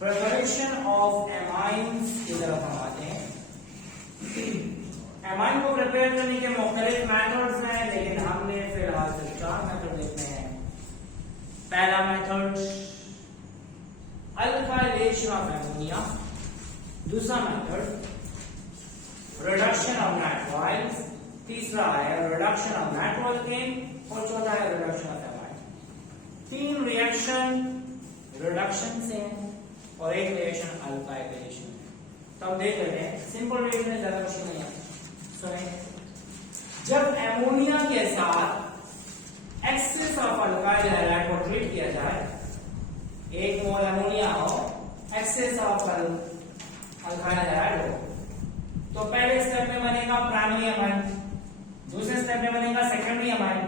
Preparation of amines की तरफ हम आते हैं। एमाइन को प्रिपेयर करने के मुख्तलिफ मेथड्स हैं, लेकिन हमने फिलहाल सिर्फ 4 मेथड देखने हैं। पहला मेथड अल्काइलेशन ऑफ एमोनिया, दूसरा मेथड रिडक्शन ऑफ नाइट्राइल्स, तीसरा है रिडक्शन ऑफ नाइट्रोजन और चौथा है reduction of amine. 3 reaction reduction से हैं और एक रिएक्शन अल्काइलेशन। तो हम देख लेते हैं, सिंपल रिएक्शन है, ज्यादा मुश्किल नहीं है। सुनिए, जब एमोनिया के साथ एक्सेस ऑफ अल्काइल हैलाइड को ट्रीट किया जाए, 1 मोल एमोनिया हो, एक्सेस ऑफ अल्काइल हैलाइड हो, तो पहले स्टेप में बनेगा प्राइमरी एमाइन, दूसरे स्टेप में बनेगा सेकेंडरी एमाइन,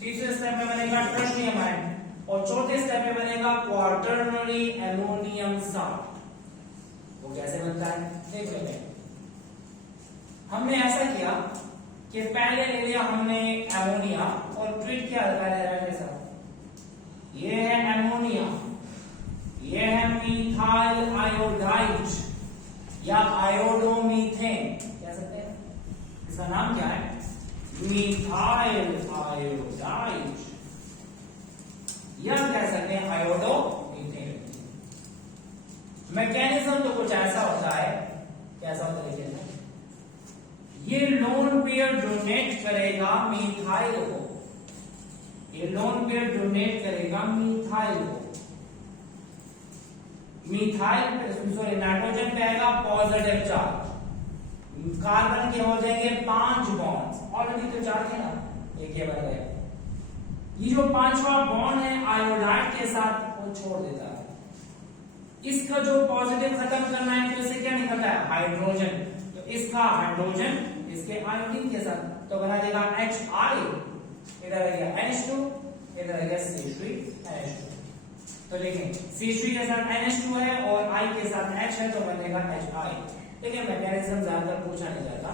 तीसरे स्टेप में बनेगा टर्शियरी एमाइन और चौथे स्टेप में बनेगा क्वार्टरनरी एमोनियम साल्ट। वो कैसे बनता है देख लेते हैं। हमने ऐसा किया कि पहले ले लिया हमने एमोनिया और ट्रीट किया अल्काइल हैलाइड के साथ। ये है एमोनिया, ये है मिथाइल आयोडाइड या आयोडोमीथेन कह सकते हैं। इसका नाम क्या है? मिथाइल आयोडाइड या कह सकते हैं आयोडोमीथेन। मैकेनिज्म तो कुछ ऐसा होता है, कैसा होता है देखिए, ये लोन पेयर डोनेट करेगा मिथाइल को, ये लोन पेयर डोनेट करेगा मिथाइल को। मिथाइल सॉरी नाइट्रोजन पे आएगा पॉजिटिव चार्ज, कार्बन के हो जाएंगे 5 बॉन्ड्स, ऑलरेडी तो 4 थे ना, एक ये बन गया। ये जो 5वां बॉन्ड है आयोडाइड के साथ वो छोड़ देता है। इसका जो पॉजिटिव खत्म करना है तो इससे क्या निकलता है? हाइड्रोजन। तो इसका हाइड्रोजन इसके आयोडीन के साथ तो बना देगा HI, इधर रहेगा NH2, इधर रहेगा C3NH2। तो देखें C3 के साथ NH2 है और I के साथ H है तो बनेगा HI। देखिए मैकेनिज्म ज्यादातर पूछा नहीं जाता,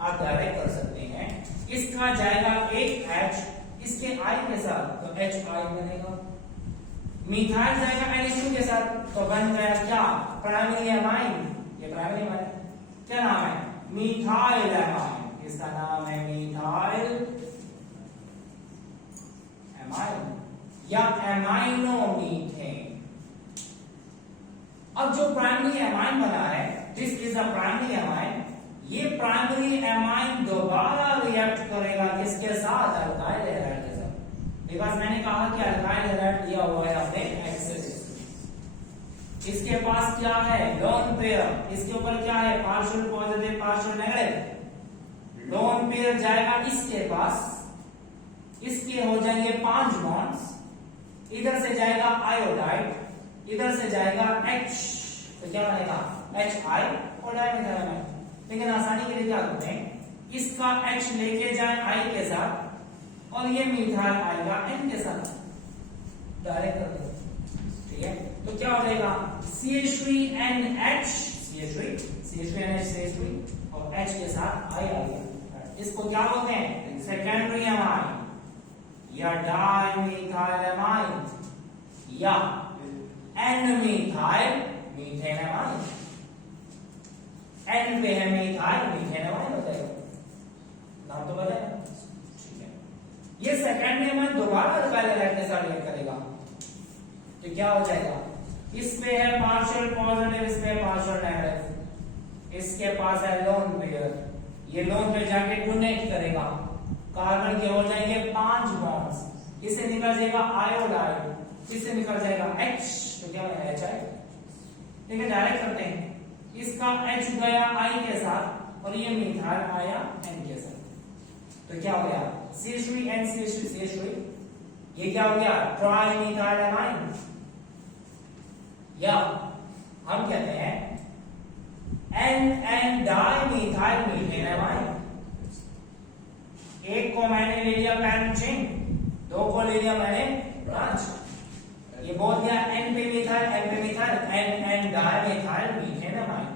आप डायरेक्ट कर सकते हैं। इसका जाएगा एक H इसके I के साथ तो HI बनेगा। मिथाइल जाएगा NH2 के साथ तो बन गया क्या? Primary amine. ये प्राइमरी एमाइन क्या नाम है? Methyl amine. इसका नाम है मिथाइल एमाइन या एमाइनोमीथेन। अब जो प्राइमरी एमाइन बना है, this is a primary amine, ये प्राइमरी एमाइन दोबारा रिएक्ट करेगा किसके साथ? अल्काइल हैलाइड के साथ। बिकॉज़ मैंने कहा कि अल्काइल हैलाइड दिया हुआ है अपने एक्सेस। इसके पास क्या है? Lone pair. इसके ऊपर क्या है? Partial positive partial negative. Lone pair जाएगा इसके पास, इसके हो जाएंगे 5 बॉन्ड्स, इधर से जाएगा आयोडाइड, इधर से जाएगा H, तो क्या बनेगा? HI और डाइमिथाइल। लेकिन आसानी के लिए क्या करते हैं, इसका H लेके जाए I के साथ और ये मिथाइल आएगा N के साथ, डायरेक्ट कर दो। ठीक है, तो क्या हो जाएगा? CH3NH, CH3NH CH3 और H के साथ I आ गया। इसको क्या बोलते हैं? सेकेंडरी एमाइन या डाइमिथाइल एमाइन या N-मिथाइल मीथेन एमाइन। N पे है मिथाइल मीथेन एमाइन हो जाएगा, नाम तो बताया। ठीक है, ये सेकेंडरी एमाइन दोबारा अल्काइल हैलाइड के साथ रिएक्ट करेगा तो क्या हो जाएगा? इस पे है पार्शियल पॉजिटिव, इस पे पार्शियल नेगेटिव, इसके पास है लोन पेयर, ये लोन पे जाके डोनेट करेगा, कार्बन के हो जाएंगे 5 बॉन्ड्स, इसे निकल जाएगा आयोडाइड, इससे निकल जाएगा H, तो क्या है HI। देखिए डायरेक्ट करते हैं, इसका H गया I के साथ और ये मिथाइल आया N के साथ, तो क्या हो गया? CH3NCH3CH3, ये क्या हो गया? ट्राइमिथाइल एमाइन या हम कहते हैं N डाइमिथाइल मीथेन एमाइन। एक को मैंने ले लिया पैरेंट चेन, 2 को ले लिया मैंने ब्रांच, ये बोल दिया N पे मिथाइल N पे methyl N dimethyl methane amine.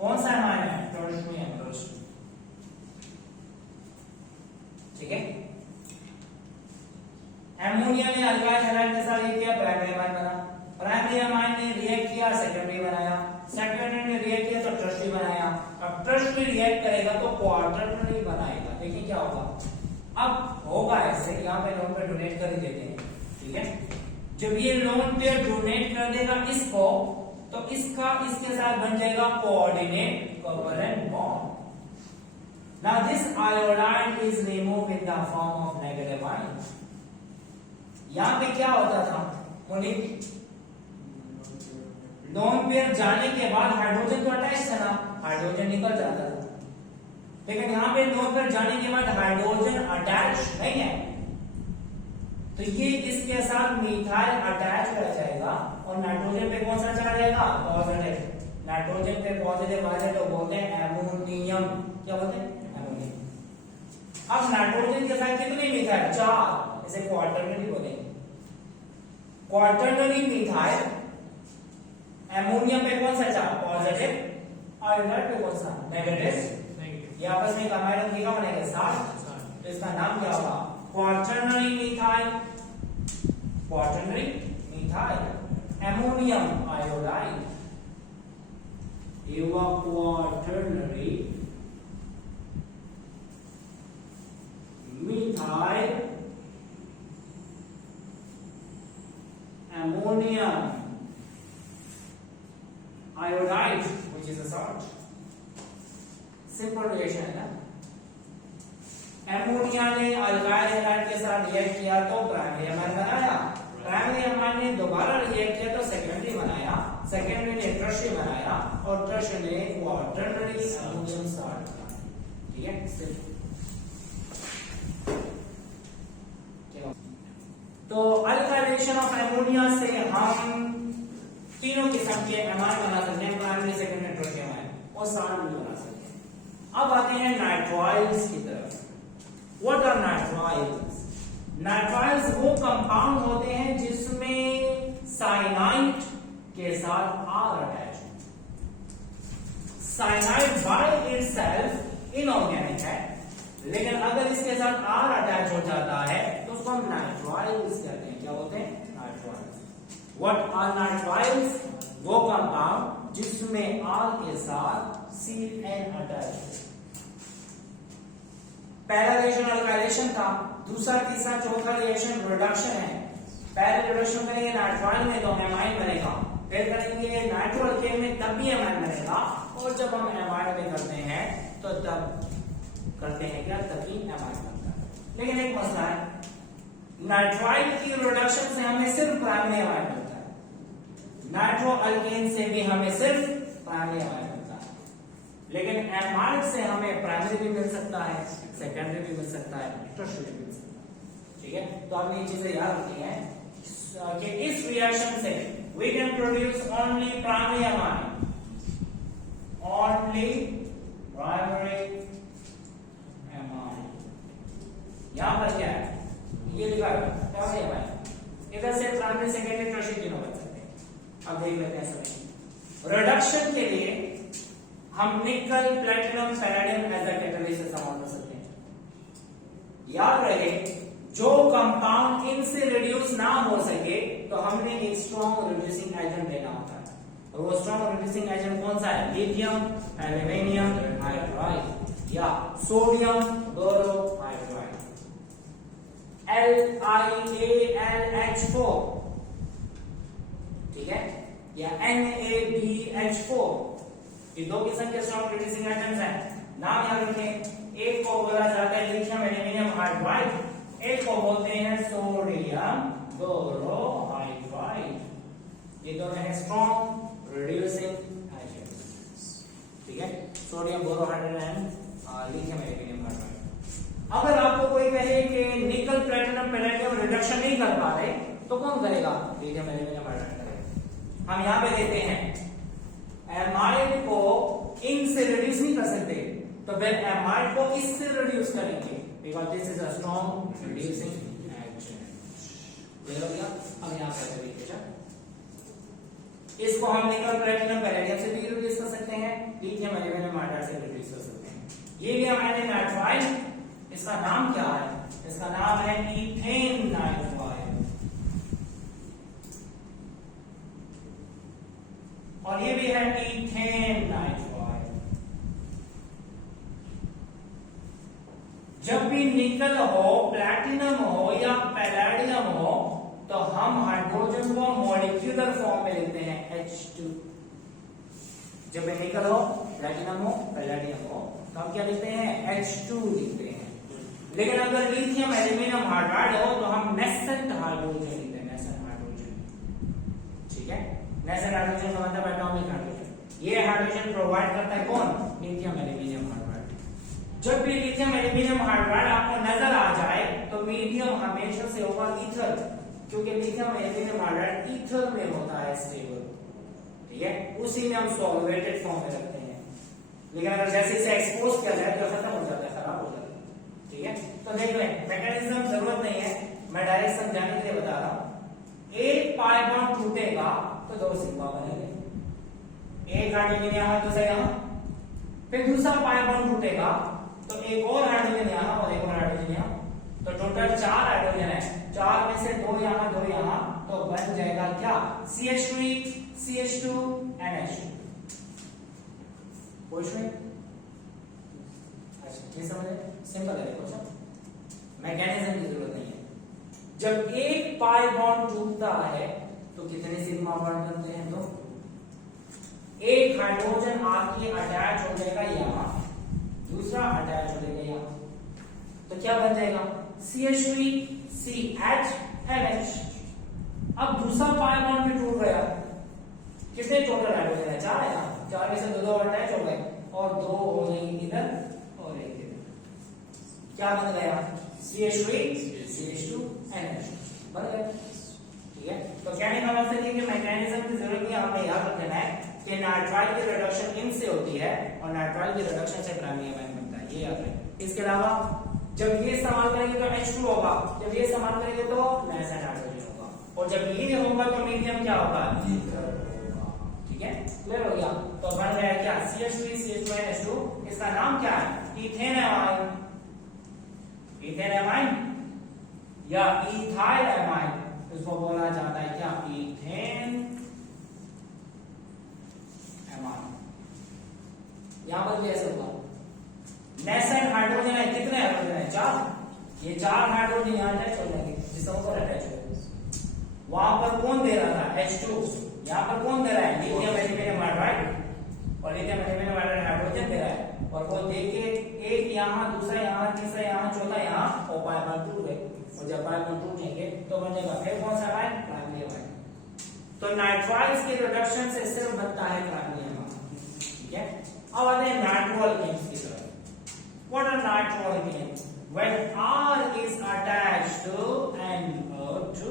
कौन सा एमाइन है? Tertiary amine. ठीक है, एमोनिया ने अल्काइल हैलाइड के साथ ये किया, प्राइमरी एमाइन बना। प्राइमरी एमाइन ने रिएक्ट किया सेकेंडरी ने रिएक्ट किया तो टर्शियरी बनाया, अब टर्शियरी रिएक्ट करेगा तो क्वार्टरनरी बनाएगा। देखिए क्या होगा, अब होगा ऐसे, यहाँ पे लोन पेयर डोनेट कर ही देते हैं, ठीक है। जब ये लोन पेयर डोनेट कर देगा इसको, तो इसका इसके साथ बन जाएगा coordinate covalent bond. Now this iodine is removed in the form of negative ion. यहाँ पे क्या होता था, लोन पेयर जाने के बाद हाइड्रोजन तो अटैच था ना, हाइड्रोजन निकल जाता था, लेकिन यहाँ पे लोन पेयर जाने के बाद हाइड्रोजन अटैच नहीं है, तो ये इसके साथ मिथाइल अटैच रह जाएगा और नाइट्रोजन पे कौन सा चला जाएगा, पॉजिटिव। नाइट्रोजन पे पॉजिटिव आ जाए तो बोलते हैं एमोनियम। क्या बोलते हैं, एमोनियम। अब नाइट्रोजन के साथ कितने मिथाइल, 4, इसे क्वार्टरनरी बोलेंगे। क्वार्टरनरी मिथाइल, एमोनियम पे कौन सा चार्ज, पॉजिटिव, और इधर पे कौन सा, नेगेटिव। ये आपस में कंबाइन किया बनेगा साथ, तो इसका नाम क्या होगा, quaternary methyl, quaternary methyl ammonium iodide, quaternary methyl ammonium iodide, which is a salt. Simple reaction है ना। एमोनिया ने अल्काइल हैलाइड के साथ रिएक्ट किया तो प्राइमरी अमाइन बनाया, प्राइमरी अमाइन ने दोबारा रिएक्ट किया तो सेकेंडरी बनाया, सेकेंडरी ने टर्शियरी बनाया और टर्शियरी ने क्वार्टरनरी अमोनियम सॉल्ट बनाया। ठीक है, तो अल्काइलेशन ऑफ एमोनिया से हम तीनों किस्म के एमाइन बना सकते हैं, प्राइमरी, सेकेंडरी, टर्शियरी अमाइन, और सॉल्ट भी बना सकते हैं। अब आते हैं नाइट्राइल्स की तरफ। What are nitriles? Nitriles वो कंपाउंड होते हैं जिसमें साइनाइड के साथ R अटैच है। साइनाइड बाय इटसेल्फ इनऑर्गेनिक है, लेकिन अगर इसके साथ R अटैच हो जाता है तो उसको हम नाइट्राइल्स कहते हैं। क्या होते हैं, नाइट्राइल्स। What are nitriles? वो कंपाउंड जिसमें R के साथ CN अटैच है। पहला रिएक्शन अल्काइलेशन था, दूसरा, तीसरा, चौथा रिएक्शन रिडक्शन है। पहले रिडक्शन करेंगे नाइट्राइल में तो एमाइन बनेगा, फिर करेंगे नाइट्रो अल्केन में तब भी एमाइन बनेगा, और जब हम एमाइन में करते हैं तो तब करते हैं क्या, तभी एमाइन बनता है। लेकिन एक मसला है, नाइट्राइल की रिडक्शन से हमें सिर्फ प्राइमरी एमाइन मिलता है, नाइट्रो अल्केन से भी हमें सिर्फ प्राइमरी एमाइन मिलता है, लेकिन एमाइड से हमें प्राइमरी भी मिल सकता है, सेकेंडरी भी मिल सकता है, टर्शियरी भी मिल सकता है। ठीक है, तो आप ये चीजें याद रखनी है कि इस रिएक्शन से we can produce only primary amine, only primary amine. यहां पर क्या है, ये लिखा है प्राइमरी एमाइन, इधर से प्राइमरी, सेकेंडरी, टर्शियरी तीनों बन सकते हैं। अब देख लेते हैं सब। रिडक्शन के लिए हम nickel, platinum, palladium as a catalyst इस्तेमाल कर सकते हैं। याद रहे, जो कंपाउंड इनसे रिड्यूस ना हो सके तो हमने एक स्ट्रॉन्ग रिड्यूसिंग एजेंट लेना होता है, और वो स्ट्रॉन्ग रिड्यूसिंग एजेंट कौन सा है, लिथियम एल्यूमिनियम हाइड्राइड या सोडियम बोरोहाइड्राइड, LiAlH4, ठीक है, या NaBH4। ये दो किस्म के स्ट्रॉन्ग रिड्यूसिंग एजेंट्स हैं, नाम याद रखें। एक को बोला जाता है लिथियम एल्यूमिनियम हाइड्राइड, एक को बोलते हैं सोडियम बोरोहाइड्राइड। ये दोनों है स्ट्रॉन्ग रिड्यूसिंग एजेंट्स। ठीक है, sodium borohydride and lithium aluminium hydride. अगर आपको कोई कहे कि निकल, प्लेटिनम, पैलेडियम रिडक्शन नहीं कर पा रहे तो कौन करेगा, लिथियम एल्यूमिनियम हाइड्राइड करेगा। हम यहां पे देते हैं एमाइड को इन से रिड्यूस नहीं कर सकते, तो फिर एमाइड को इससे रिड्यूस करेंगे, because this is a strong reducing agent. Clear हो गया। अब यहां पर देखिए, इसको हम निकल, प्लेटिनम, पैलेडियम से भी रिड्यूस कर सकते हैं, लिथियम एल्यूमिनियम हाइड्राइड से रिड्यूस कर सकते हैं। ये भी हमारे नाइट्राइल, इसका नाम क्या है, इसका नाम है इथेन नाइट्राइल। और ये भी है ईथेन नाइट्राइल। जब भी निकल हो, प्लैटिनम हो या पैलेडियम हो तो हम हाइड्रोजन को मॉलिक्यूलर फॉर्म में लिखते हैं H2। जब भी निकल हो, प्लैटिनम हो, पैलेडियम हो तो हम क्या लिखते हैं? H2 लिखते हैं। लेकिन अगर लिथियम एल्यूमिनियम हाइड्राइड हो तो हम नेसेंट हाइड्रोजन लिखते हैं, नेसेंट हाइड्रोजन। ठीक है, नेसेंट हाइड्रोजन का मतलब एटॉमिक हाइड्रोजन। ये हाइड्रोजन प्रोवाइड करता है कौन? Lithium aluminium hydride. जब भी लिथियम एल्यूमिनियम हाइड्राइड आपको नजर आ जाए तो मीडियम हमेशा से होगा ईथर, क्योंकि लिथियम एल्यूमिनियम हाइड्राइड ईथर में होता है स्टेबल। ठीक है, उसी में हम सॉल्वेटेड फॉर्म में रखते हैं। लेकिन अगर जैसे इसे एक्सपोज किया जाए तो खत्म हो जाता है, खराब हो जाता है। ठीक है, तो देख लें, मैकेनिज्म जरूरत नहीं है, मैं डायरेक्ट समझाने के लिए बता रहा हूं। एक पाई बॉन्ड टूटेगा तो दो सिग्मा बनेंगे, एक हाइड्रोजन यहां दूसरा यहां, फिर दूसरा पाई बॉन्ड टूटेगा तो एक और हाइड्रोजन यहां और एक और हाइड्रोजन यहां, तो टोटल 4 हाइड्रोजन है। 4 में से 2 यहां 2 यहां, तो बन जाएगा क्या? CH3 CH2 NH2। कुछ नहीं, अच्छा ये समझे, सिंपल है। क्वेश्चन मैकेनिज्म की जरूरत नहीं है। जब एक पाई बॉन्ड टूटता है तो कितने सिग्मा बॉन्ड बनते हैं? तो एक हाइड्रोजन आके अटैच हो जाएगा यहां, दूसरा अटैच हो जाएगा यहां, तो क्या बन जाएगा? CH3 CH NH। अब दूसरा पाई बॉन्ड भी टूट गया, कितने टोटल हाइड्रोजन है? 4 है ना, 4 में से 2 अटैच हो गए और 2 हो जाएंगे इधर और एक इधर। क्या बन गया? CH3 CH2 NH बन गया। ठीक है, तो कहने का मतलब ये कि मैकेनिज्म की जरूरत नहीं, आपने याद रखना है कि नाइट्राइल की रिडक्शन इन से होती है और नाइट्राइल की रिडक्शन से प्राइमरी अमाइन बनता है, ये याद रखें। इसके अलावा जब ये इस्तेमाल करेंगे तो H2 होगा, जब ये इस्तेमाल करेंगे तो नेसेंट हाइड्रोजन होगा, और जब ये होगा तो मीडियम क्या होगा? ठीक है, क्लियर हो गया? तो बन गया क्या? CH3 CH2 NH2। इसका नाम क्या है? ईथेन एमाइन, ईथेन एमाइन या इथाइल एमाइन, इसको बोला जाता है क्या? Ethane amine. यहां पर कैसे होगा? नेसेंट हाइड्रोजन है, कितने हाइड्रोजन है? 4। ये 4 हाइड्रोजन यहां अटैच हो जाएंगे, जिसमें ऊपर अटैच हो जाएंगे। वहां पर कौन दे रहा था? H2। यहां पर कौन दे रहा है? लिथियम एल्यूमिनियम हाइड्राइड, और लिथियम एल्यूमिनियम हाइड्राइड हाइड्रोजन दे रहा है, और वो देके एक यहां, दूसरा यहां, तीसरा यहां, चौथा यहां, और पाई बॉन्ड टूट गए। और जब पाई बॉन्ड टूटेंगे तो बनेगा फिर कौन सा अमाइन? Primary amine. तो नाइट्राइल्स के रिडक्शन से सिर्फ बनता है प्राइमरी अमाइन। ठीक है, अब आते हैं नाइट्रो अल्केन्स की तरफ। What are nitro alkenes? When R is attached to NO2.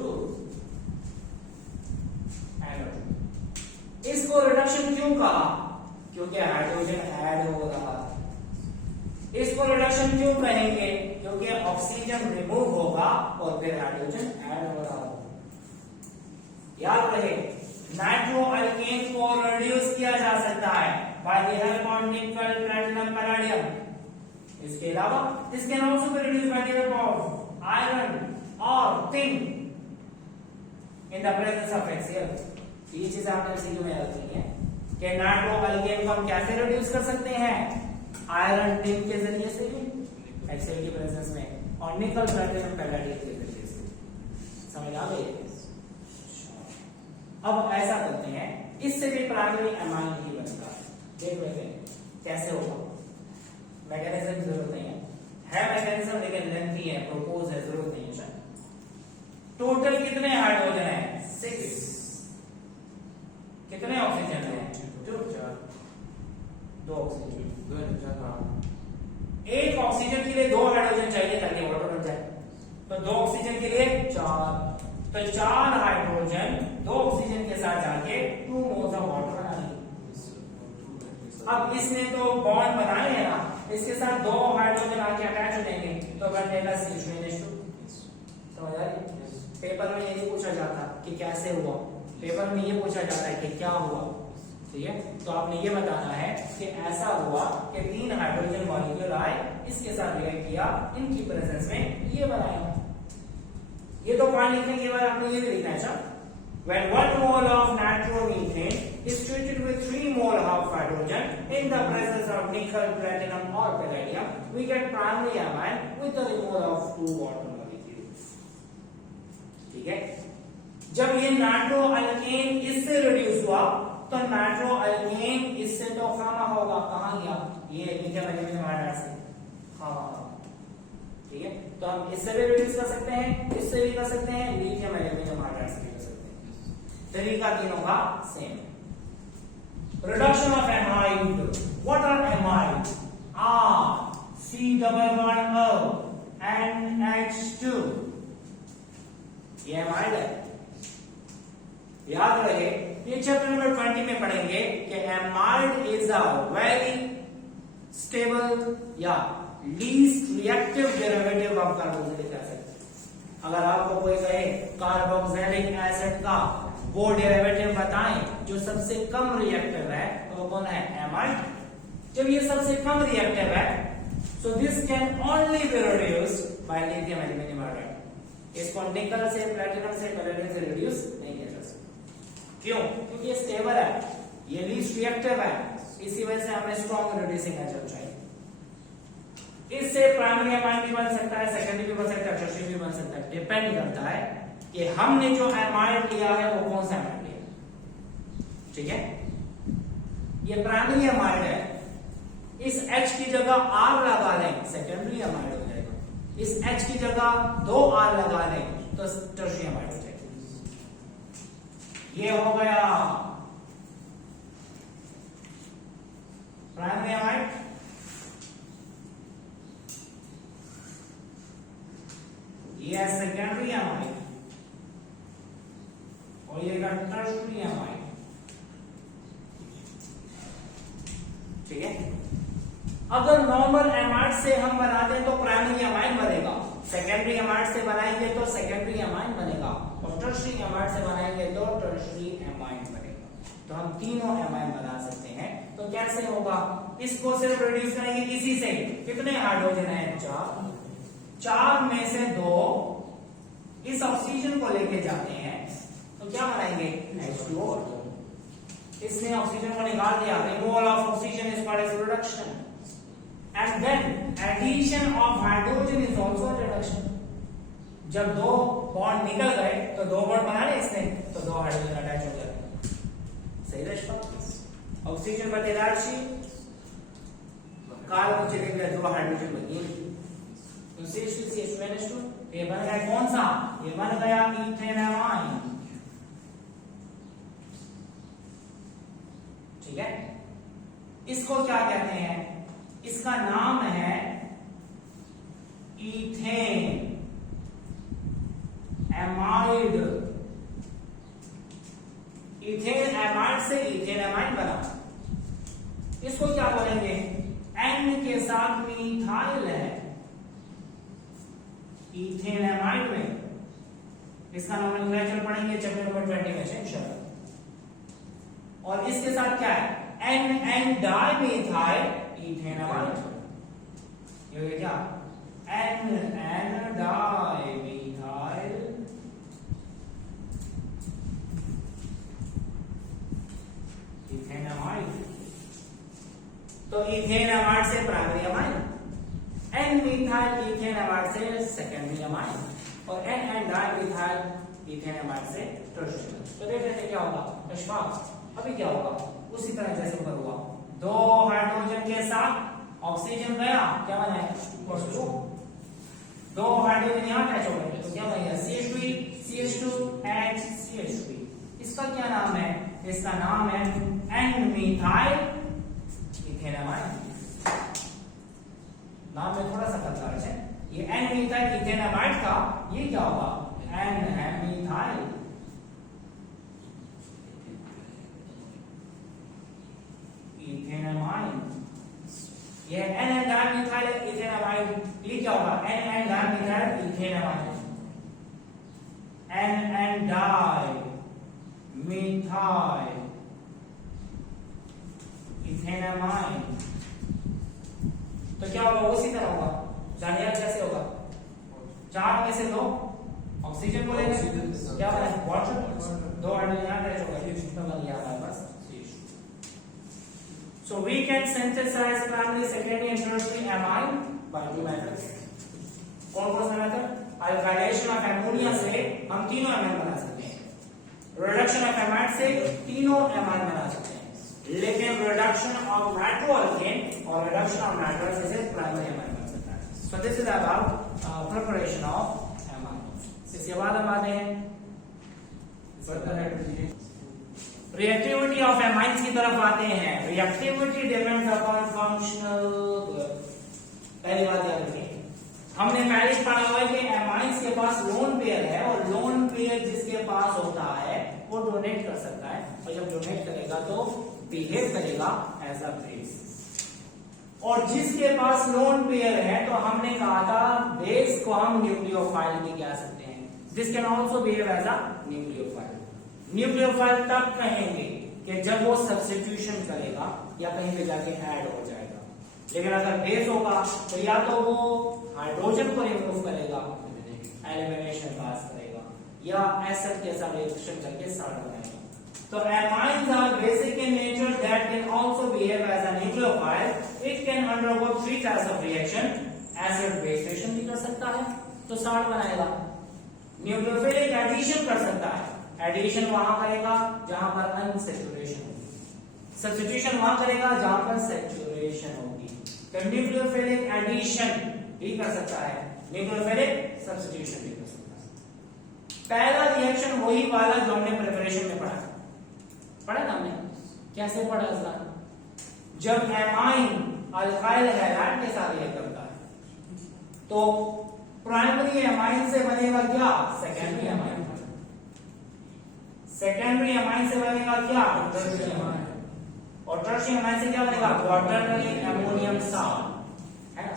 इसको रिडक्शन क्यों कहा? क्योंकि हाइड्रोजन ऐड हो रहा है। इसको रिडक्शन क्यों कहेंगे? क्योंकि ऑक्सीजन रिमूव होगा और फिर हाइड्रोजन ऐड हो रहा होगा। याद रहे, नाइट्रो अल्केन को रिड्यूस किया जा सकता है बाय द हेल्प ऑफ निकल, प्लैटिनम, पैलेडियम। इसके अलावा this can also be reduced by the help of iron और tin in the presence of HCl। ये चीज आपने सीखी में याद रखनी है कि नाइट्रो अल्केन को हम कैसे रिड्यूस कर सकते हैं? आयरन, tin के जरिए से, HCl की प्रेजेंस में, और निकल, प्लैटिनम, पैलेडियम के जरिए से। समझ आ गई? अब ऐसा करते हैं, इससे भी प्राइमरी अमाइन ही बनेगा। देख लेते हैं कैसे होगा। मैकेनिज्म की जरूरत नहीं है मैकेनिज्म, लेकिन लेंथी है, प्रोपोज है, जरूरत नहीं है। टोटल कितने हाइड्रोजन है? 6। कितने ऑक्सीजन है? 2 ऑक्सीजन। एक ऑक्सीजन के लिए 2 हाइड्रोजन चाहिए ताकि वाटर बन जाए, तो 2 ऑक्सीजन के लिए 4, तो 4 हाइड्रोजन 2 ऑक्सीजन के साथ जाके 2 मोल्स ऑफ वाटर बना लेंगे। अब इसने तो बॉन्ड बनाए हैं ना, इसके साथ 2 हाइड्रोजन आके अटैच हो जाएंगे तो बन जाएगा CH2NH2। समझ आ रही? पेपर में ये नहीं पूछा जाता कि कैसे हुआ, पेपर में ये पूछा जाता है कि क्या हुआ। ठीक है, तो आपने ये बताना है कि ऐसा हुआ कि 3 हाइड्रोजन मॉलिक्यूल आए, इसके साथ रिएक्ट किया, इनकी प्रेजेंस में ये बनाया। ये तो पॉइंट लिखने के बाद आपने ये भी लिखना है। When 1 mole of nitromethane is treated with in the presence of nickel, platinum or palladium, we get primary amine with the removal of 2 water molecules. ठीक है, जब ये नाइट्रो अल्केन इससे रिड्यूस हुआ तो नाइट्रो अल्केन इससे तो खामा होगा, कहां गया ये निकल एल्यूमिनियम हाइड्राइड से, हाँ ठीक है, तो हम इससे भी रिड्यूस कर सकते हैं, इससे भी कर सकते हैं, लिथियम एल्यूमिनियम हाइड्राइड से भी कर सकते हैं, तरीका तीनों का same. Reduction of amide. What are amide? R, C double bond O, NH2. ये amide है। याद रहे, ये चैप्टर नंबर 20 में पढ़ेंगे कि amide is a very stable या least reactive derivative of carboxylic acid। अगर आपको कोई कहे कार्बोक्सिलिक एसिड का वो डेरिवेटिव बताएं जो सबसे कम रिएक्टिव है, तो वो कौन है? एमाइड। जब ये सबसे कम रिएक्टिव है, so this can only be reduced by lithium aluminium hydride. इसको निकल से, प्लैटिनम से, पैलेडियम से रिड्यूस नहीं किया जा सकता। क्यों? क्योंकि ये स्टेबल है, ये लीस्ट रिएक्टिव है, इसी वजह से हमें स्ट्रॉन्ग रिड्यूसिंग एजेंट चाहिए। इससे प्राइमरी एमाइड भी बन सकता है, सेकेंडरी भी बन सकता है, टर्शियरी भी बन सकता है, डिपेंड करता है कि हमने जो एमाइड लिया है वो कौन सा एमाइड लिया है। ठीक है, ये प्राइमरी एमाइड है, इस H की जगह R लगा लें, सेकेंडरी एमाइड हो जाएगा। इस H की जगह 2 R लगा लें तो टर्शियरी एमाइड हो जाएगा। ये हो गया प्राइमरी एमाइड। ये है सेकेंडरी एमाइड और ये टर्शियरी एमाइड। ठीक है, अगर नॉर्मल एमाइड से हम बनाते हैं तो प्राइमरी एमाइड बनेगा, सेकेंडरी एमाइड से बनाएंगे तो सेकेंडरी एमाइड बनेगा, और टर्शियरी एमाइड से बनाएंगे तो टर्शियरी एमाइड बनेगा। तो हम तीनों एमाइड बना सकते हैं। तो कैसे होगा? इसको सिर्फ रिड्यूस करेंगे इसी से। कितने हाइड्रोजन है? 4। 4 में से 2 इस ऑक्सीजन को लेके जाते हैं तो क्या बनाएंगे? H2O। इसने ऑक्सीजन को निकाल दिया, removal of oxygen is called as reduction, and then addition of hydrogen is also reduction. जब 2 बॉन्ड निकल गए तो 2 बॉन्ड बनाने इसने, तो 2 हाइड्रोजन अटैच हो गए। सही रिश्ता। ऑक्सीजन पर एनर्जी, कार्बन चले गए, 2 हाइड्रोजन बचे, तो CH2CH2NH2, ये बन गया कौन सा? ये बन गया ईथेन एमाइड। ठीक है, इसको क्या कहते हैं? इसका नाम है ईथेन एमाइड। ईथेन एमाइड से ईथेन एमाइड बना। इसको क्या बोलेंगे? N के साथ मिथाइल है ईथेन एमाइड में। इसका नोमेनक्लेचर पढ़ेंगे चैप्टर नंबर 20 में इंशाल्लाह। और इसके साथ क्या है? N dimethyl ethane amide. ये हो गया क्या? N dimethyl ethane amide. तो ईथेन एमाइड से primary amide, N methyl ethane amide से सेकेंडरी एमाइड, और N डाइमिथाइल ईथेन एमाइड से टर्शियरी। तो देख लेते हैं क्या होगा। अशफाक, अभी क्या होगा? उसी तरह जैसे ऊपर हुआ, 2 हाइड्रोजन के साथ ऑक्सीजन गया, क्या बना है? H2। 2 हाइड्रोजन यहां अटैच हो गए तो क्या बनेगा? CH3 CH2H CH3। इसका क्या नाम है? इसका नाम है N मिथाइल ईथेन एमाइड। नाम में थोड़ा सा कंफ्यूजन है। ये N मिथाइल ईथेन एमाइड का ये क्या होगा? N है मिथाइल ईथेन एमाइड। ये N डाइमिथाइल ईथेन एमाइड, ये क्या होगा? N dimethyl ethane amide. N dimethyl ethane amide. तो क्या होगा? उसी तरह होगा। जानिए कैसे होगा? 4 में से 2 ऑक्सीजन को लेंगे, क्या बना? वाटर। 2 हाइड्रोजन यहां अटैच हो गए तो बन गया हमारे पास। So we can synthesize primary, secondary and tertiary amine by two methods. कौन कौन सा मेथड? अल्काइलेशन ऑफ अमोनिया से हम तीनों एमाइन बना सकते हैं, रिडक्शन ऑफ एमाइड से तीनों एमाइन बना सकते हैं, लेकिन रिडक्शन ऑफ नाइट्रोअल्केन और रिडक्शन ऑफ नाइट्रोस से प्राइमरी एमाइन बन सकता है. So this is about preparation of amines. इसके बाद हम आते हैं रिएक्टिविटी ऑफ एमाइंस की तरफ आते हैं. Reactivity depends upon functional group. पहली बात याद रखिए, हमने पहले पढ़ा हुआ है कि एमाइंस के पास लोन पेयर है और लोन पेयर जिसके पास होता है वो डोनेट कर सकता है, और जब डोनेट करेगा तो बिहेव करेगा एज अ बेस. और जिसके पास लोन पेयर है तो हमने कहा था बेस को हम न्यूक्लियोफाइल भी कह सकते हैं. This can also behave as a nucleophile. Nucleophile तब कहेंगे कि जब वो सब्स्टिट्यूशन करेगा या कहीं पे जाके ऐड हो जाएगा. लेकिन अगर बेस होगा तो या तो वो हाइड्रोजन को रिमूव करेगा, एलिमिनेशन पास करेगा, या एसिड के साथ रिएक्शन करके साल्ट बनाएगा. तो amines are basic in nature that can also behave as a nucleophile. It can undergo three types of reaction. Acid base reaction भी कर सकता है तो साल्ट बनाएगा. न्यूक्लियोफिलिक एडिशन कर सकता है, एडिशन वहां करेगा जहां पर अनसैचुरेशन होगी, सब्स्टिट्यूशन वहां करेगा जहां पर सैचुरेशन होगी. तो न्यूक्लियोफिलिक एडिशन भी कर सकता है, न्यूक्लियोफिलिक सब्स्टिट्यूशन भी कर सकता है. पहला रिएक्शन वही वाला जो हमने प्रिपरेशन में पढ़ा ना हमने. कैसे पढ़ा इसका? जब एमाइन अल्काइल हैलाइड के साथ रिएक्ट करता है तो प्राइमरी एमाइन से बनेगा क्या? Secondary amine. सेकेंडरी एमाइन से बनेगा क्या? Tertiary amine. और टर्शियरी एमाइन से क्या बनेगा? क्वाटरनरी अमोनियम साल्ट, है ना?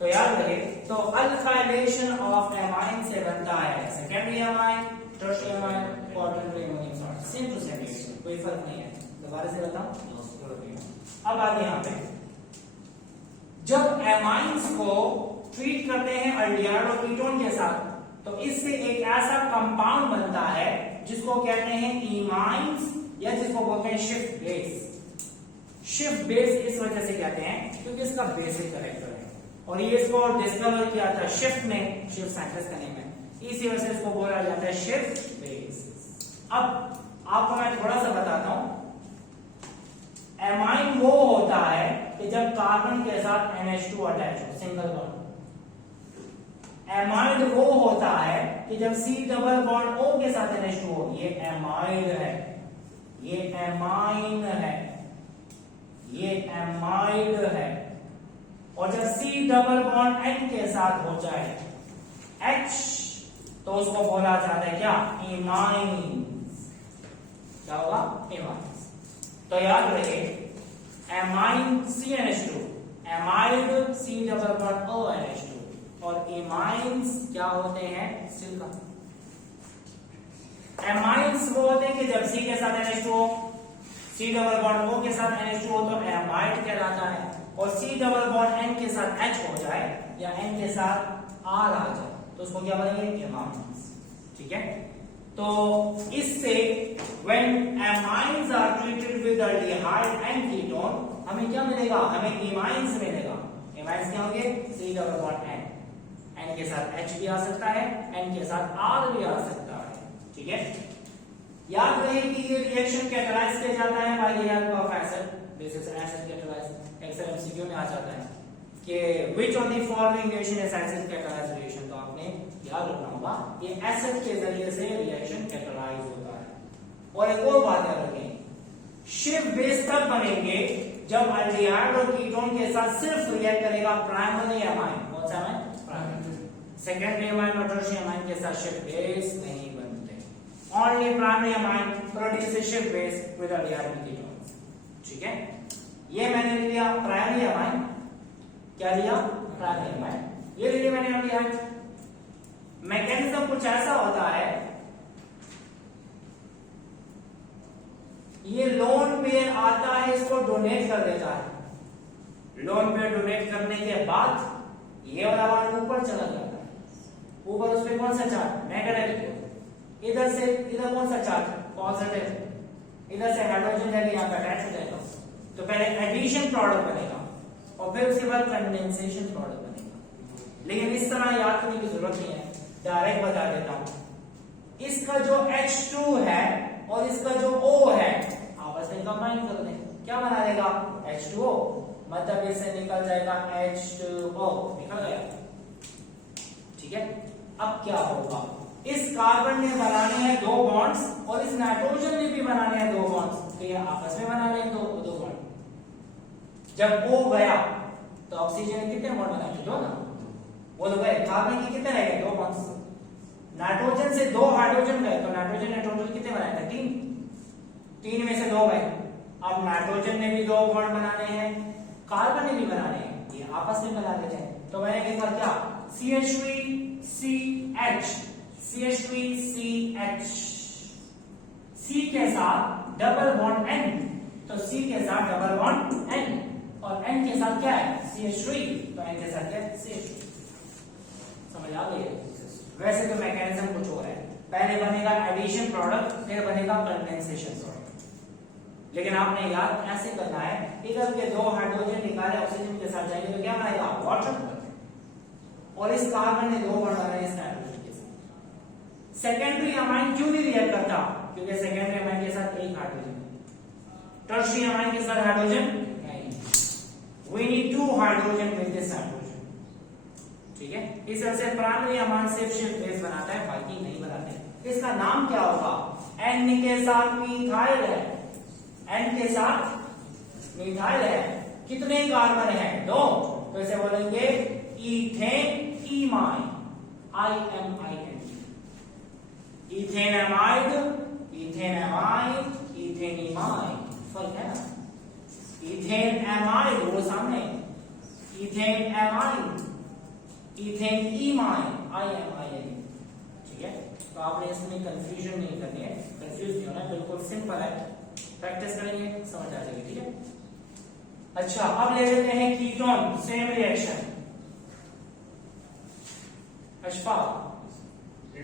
तो याद रहे, तो अल्काइलेशन ऑफ एमाइन से बनता है secondary amine, tertiary amine, quaternary ammonium salt. Same to same, कोई फर्क नहीं है. दोबारा से बताऊं. अब आते यहां पे, जब एमाइंस को ट्रीट करते हैं अल्डिहाइड कीटोन के साथ तो इससे एक ऐसा कंपाउंड बनता है जिसको कहते हैं इमाइंस, या जिसको बोलते हैं शिफ्ट बेस. शिफ्ट बेस इस वजह से कहते हैं क्योंकि इसका बेसिक कैरेक्टर है, और ये इसको डिस्कवर किया था शिफ्ट ने, शिफ्ट साइंटिस्ट का नेम है, इसी वजह से इसको बोला जाता है शिफ्ट बेस. अब आपको मैं थोड़ा सा बताता हूं. एमाइन वो होता है कि जब कार्बन के साथ NH2 अटैच हो, सिंगल बॉन्ड. एमाइड वो होता है कि जब C डबल बॉन्ड O के साथ NH2 हो. ये एमाइड है, ये एमाइन है, ये एमाइड है. और जब C डबल बॉन्ड N के साथ हो जाए H तो उसको बोला जाता है क्या? इमाइंस. क्या होगा? इमाइंस. तो याद रहे, amine CNH2, amide C double bond O NH2, और इमाइंस क्या होते हैं? सिलिका. एमाइंस वो होते हैं कि जब C के साथ NH2 हो, C डबल बॉन्ड O के साथ NH2 हो तो एमाइड कहलाता है, और C डबल बॉन्ड N के साथ H हो जाए या N के साथ R आ जाए तो उसको क्या बोलेंगे? इमाइंस. ठीक है. तो इससे when amines are treated with aldehyde and ketone हमें क्या मिलेगा? हमें इमाइंस मिलेगा. इमाइंस क्या होंगे? C double bond N, N के साथ H भी आ सकता है, N के साथ R भी आ सकता है. ठीक है. याद रहे कि ये रिएक्शन कैटालाइज किया जाता है by the help of acid. This is acid catalyse. अक्सर एमसीक्यू में आ जाता है कि which of the following reaction is acid catalyzed reaction. तो आपने याद रखना होगा ये एसिड के जरिए से रिएक्शन कैटालाइज होता है. और एक और बात याद रखें, शिफ्ट बेस तब बनेंगे जब अल्डिहाइड और कीटोन के साथ सिर्फ रिएक्ट करेगा प्राइमरी एमाइन. कौन सा एमाइन? प्राइमरी. सेकेंडरी एमाइन और टर्शियरी एमाइन के साथ शिफ्ट बेस नहीं बनते. Only primary amine produces shift base with aldehyde and ketone. ठीक है. ये मैंने लिया प्राइमरी एमाइन. क्या लिया? Primary amine. ये लिया मैंने अल्डिहाइड. मैकेनिज्म कुछ ऐसा होता है, ये लोन पेयर आता है, इसको डोनेट कर देता है. लोन पेयर डोनेट करने के बाद ये वाला बॉन्ड ऊपर चला जाता है. ऊपर उस पे कौन सा चार्ज? नेगेटिव. इधर से इधर कौन सा चार्ज? पॉजिटिव. इधर से हाइड्रोजन जाके यहां पे अटैच हो जाएगा. तो पहले एडिशन प्रोडक्ट बनेगा और फिर उसके बाद कंडेंसेशन प्रोडक्ट बनेगा। लेकिन इस तरह याद करने की जरूरत नहीं है, डायरेक्ट बता देता हूं। इसका जो H2 है और इसका जो O है आपस में कंबाइन कर दें, क्या बना देगा? H2O, मतलब इससे निकल जाएगा H2O, निकल गया। ठीक है, अब क्या होगा? इस कार्बन ने बनाने हैं दो बॉन्ड्स और इस नाइट्रोजन ने भी बनाने हैं दो बॉन्ड्स, तो ये आपस में बना लें दो बॉन्ड। जब O गया तो ऑक्सीजन ने कितने बॉन्ड बनाए? दो ना, वो तो गए। कार्बन के कितने रह गए? दो बॉन्ड्स। नाइट्रोजन से दो हाइड्रोजन गए, तो नाइट्रोजन ने टोटल कितने बनाए थे? तीन में से दो गए। अब नाइट्रोजन ने भी दो बॉन्ड बनाने हैं, कार्बन ने भी बनाने हैं, ये आपस में बना लेते हैं। तो मैंने लिखा क्या? CH3CH, CH3CH, C के साथ डबल बॉन्ड N, तो C के साथ डबल बॉन्ड N और N के साथ क्या है? CH3, तो N के साथ क्या है? CH3। समझ आ गई? वैसे तो मैकेनिज्म कुछ और है, पहले बनेगा एडिशन प्रोडक्ट, फिर बनेगा कंडेंसेशन प्रोडक्ट। लेकिन आपने याद ऐसे करना है, इधर के दो हाइड्रोजन निकाले ऑक्सीजन के साथ जाएंगे तो क्या बनेगा? वाटर। और इस कार्बन ने दो बॉन्ड बनाए इस नाइट्रोजन के साथ। सेकेंडरी अमाइन क्यों नहीं रिएक्ट करता? क्योंकि सेकेंडरी अमाइन के साथ एक हाइड्रोजन है, टर्शियरी अमाइन के साथ हाइड्रोजन नहीं। We need to hydrogen with this hydrogen. ठीक है, इस तरह से प्राइमरी अमाइन सिर्फ बेस बनाता है, बाकी नहीं बनाते। इसका नाम क्या होगा? N के साथ मिथाइल है, N के साथ मिथाइल है। कितने कार्बन है? दो, तो इसे बोलेंगे ethane imine, IMIN, ethane amide, ethane amide, ethane imine. फर्क है ना? इथेन एमाइड वो सामने, ethane amine, ethane imine, IMIN। ठीक है, तो आपने इसमें कंफ्यूजन नहीं करनी है, कंफ्यूज नहीं होना, बिल्कुल सिंपल है, प्रैक्टिस करेंगे समझ आ जाएगी। ठीक है, अच्छा अब ले लेते हैं कीटोन, सेम रिएक्शन। अशफा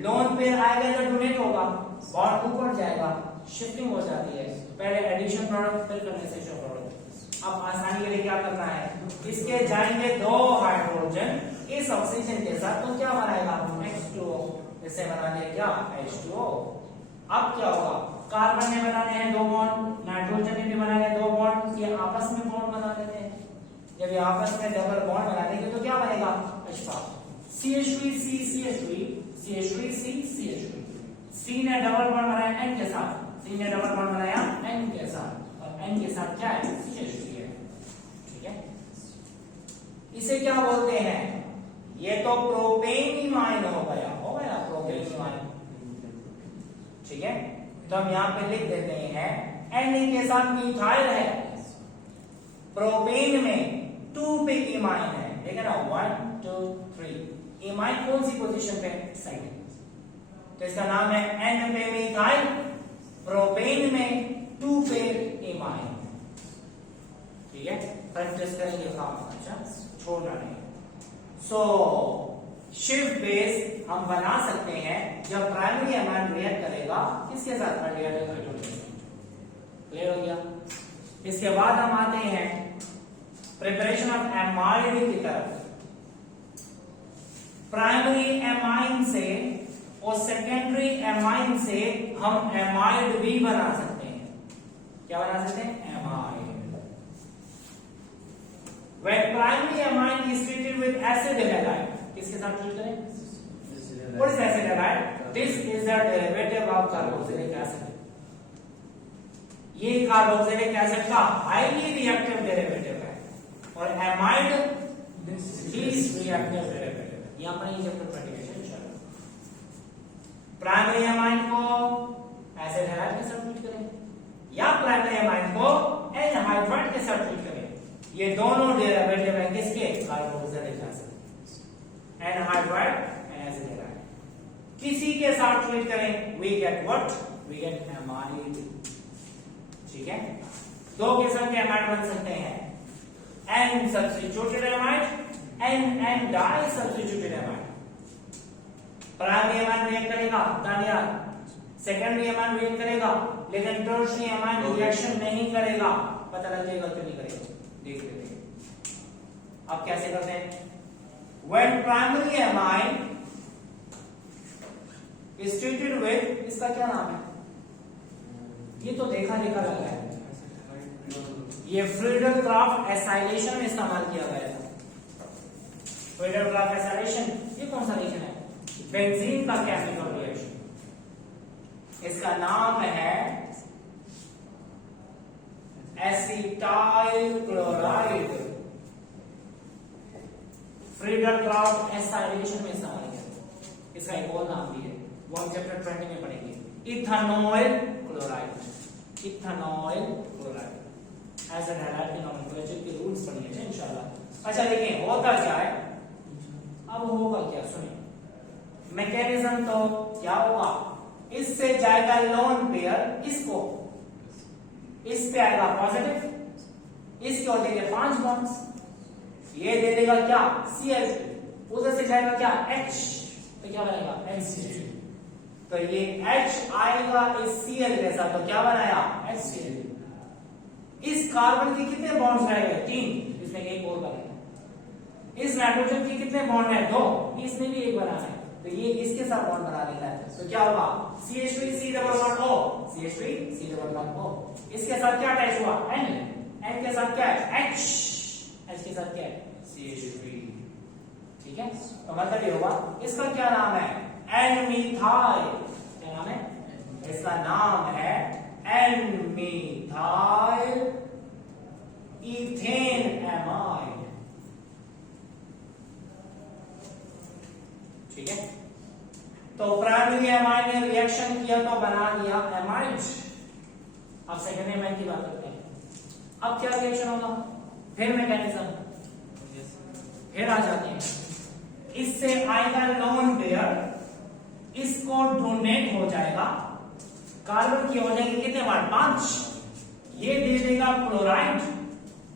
लोन पेयर आएगा तो डोनेट होगा, बॉन्ड ऊपर जाएगा, शिफ्टिंग हो जाती है, पहले एडिशन प्रोडक्ट फिर कंडेंसेशन प्रोडक्ट। अब आसानी के लिए क्या करना है? इसके जाएंगे दो हाइड्रोजन इस ऑक्सीजन के साथ, तो क्या बनाएगा? H2O, इसे बनाने क्या? H2O। अब क्या होगा? कार्बन ने बनाने हैं दो बॉन्ड, नाइट्रोजन ने भी बनाने हैं दो बॉन्ड, ये आपस में बॉन्ड बना लेते हैं। जब ये आपस में डबल बॉन्ड बना देंगे तो क्या बनेगा? Ashfa CH3C CH3, CH3C CH3। C ने डबल बॉन्ड बनाया N के साथ, C ने डबल बॉन्ड बनाया N के साथ, और N के साथ क्या है? CH3 है। ठीक है, इसे क्या बोलते हैं? ये तो प्रोपेन इमाइन हो गया प्रोपेन इमाइन। ठीक है, तो हम यहां पे लिख देते हैं N के साथ मिथाइल है, प्रोपेन में 2 पे इमाइन है, ठीक है ना? 1 2 3, इमाइन कौन सी पोजीशन पे? सेकंड। तो इसका नाम है N पे मिथाइल, प्रोपेन में 2 पे इमाइन। ठीक है, प्रैक्टिस करेंगे काम, अच्छा छोड़ना नहीं। सो शिफ्ट बेस हम बना सकते हैं जब प्राइमरी अमाइन रिएक्ट करेगा किसके साथ? क्लियर हो गया? इसके बाद हम आते हैं प्रिपरेशन ऑफ एमाइड की तरफ। प्राइमरी एमाइन से और सेकेंडरी एमाइन से हम एमाइड भी बना सकते हैं। क्या बना सकते हैं? Amide. When primary amine is treated with acid halide, किसके साथ ट्रीट करें? What is acid halide? This is the derivative of carboxylic acid. ये कार्बोक्सिलिक एसिड का हाईली रिएक्टिव डेरिवेटिव है और एमाइड लीस्ट रिएक्टिव डेरिवेटिव है। ये अपना ये चैप्टर पढ़िए। चलो, प्राइमरी अमाइन को एसिड हैलाइड के साथ ट्रीट करें या प्राइमरी अमाइन को एनहाइड्राइड के साथ ट्रीट करें। ये दोनों डेरिवेटिव है किसके? Carboxylic acid, anhydride and acid halide. किसी के साथ ट्रीट करें, we get what? We get amide. ठीक है, दो किस्म के एमाइड बन सकते हैं, N substituted amide, N di substituted amide. Primary amide react करेगा दानियार, सेकेंडरी एमाइड रिएक्ट करेगा लेकिन टर्शियरी अमाइन रिएक्शन नहीं करेगा। पता लग जाएगा क्यों नहीं करेगा, देख लेते हैं। अब कैसे करते हैं? When primary amine is treated with, इसका क्या नाम है? ये तो देखा लग रहा है, ये फ्रीडल-क्राफ्ट एसाइलेशन में इस्तेमाल किया गया था। फ्रीडल-क्राफ्ट एसाइलेशन ये कौन सा रिएक्शन है? बेंजीन का केमिकल रिएक्शन। इसका नाम है एसिटाइल क्लोराइड। फ्रीडल-क्राफ्ट एसाइलेशन में इस्तेमाल किया था। इसका एक और नाम भी है, वो हम चैप्टर 20 में पढ़ेंगे। Ethanol chloride, ethanol chloride as an halide की नोमेनक्लेचर के रूल्स पढ़ेंगे इंशाल्लाह। अच्छा देखिए होता क्या है, अब होगा क्या सुनिए। मैकेनिज्म तो क्या होगा, इससे जाएगा लोन पेयर, इसको इस पे आएगा पॉजिटिव, इसके हो जाएंगे 5 बॉन्ड्स, ये दे देगा क्या Cl, उधर से जाएगा क्या H, तो क्या बनेगा HCl। तो ये H आएगा इस Cl के साथ, तो क्या बनाया HCl। इस कार्बन के कितने बॉन्ड्स रह गए? 3, इसमें एक और बनेगा। इस नाइट्रोजन के कितने बॉन्ड है? 2, इसमें भी एक बनाना है, तो ये इसके साथ बॉन्ड बना लेता है। तो क्या होगा CH3 C double bond O, CH3 C double bond O। इसके साथ क्या अटैच हुआ N, N के साथ क्या है H, H के साथ क्या है CH3। ठीक है, तो मतलब ये होगा इसका क्या नाम है N-methyl। क्या नाम है इसका? नाम है N-methyl ethane amide। ठीक है, तो प्राइमरी एमाइड ने रिएक्शन किया तो बना लिया एमाइड। अब सेकेंडरी एमाइड की बात करते हैं। अब क्या रिएक्शन होगा, फिर मैकेनिज्म, फिर आ जाते हैं। इससे आएगा लोन पेयर, इसको डोनेट हो जाएगा, कार्बन की हो जाएगी कितने बार 5, ये दे देगा क्लोराइड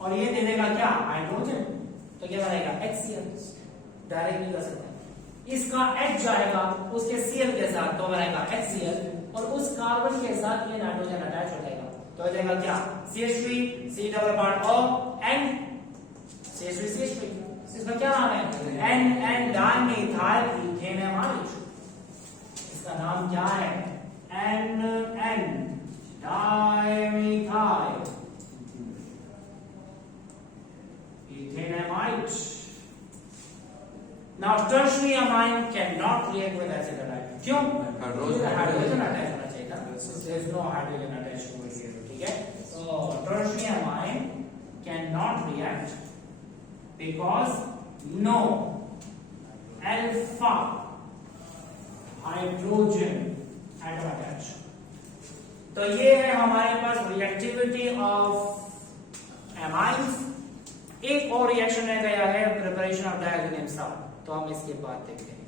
और ये दे देगा क्या हाइड्रोजन, तो क्या बनेगा HCl। डायरेक्ट नहीं कर सकते, इसका H जाएगा उसके Cl के साथ तो बनेगा HCl, और उस कार्बन के साथ ये नाइट्रोजन अटैच हो जाएगा, तो हो जाएगा क्या CH3 C double bond O N CH3 CH3। इसका क्या नाम है N डाइमेथाइल ईथेन एमाइड। इसका नाम क्या है N dimethyl ethane amide. Now tertiary amine cannot react with acid halide। क्यों? हाइड्रोजन अटैच होना चाहिए था, there is no hydrogen attached over here। ठीक है, so tertiary amine cannot react because no alpha hydrogen atom attached। तो ये है हमारे पास रिएक्टिविटी ऑफ एमाइन्स। एक और रिएक्शन रह गया है प्रिपरेशन ऑफ डायगोनियम साल्ट, तो हम इसके बाद देखते हैं।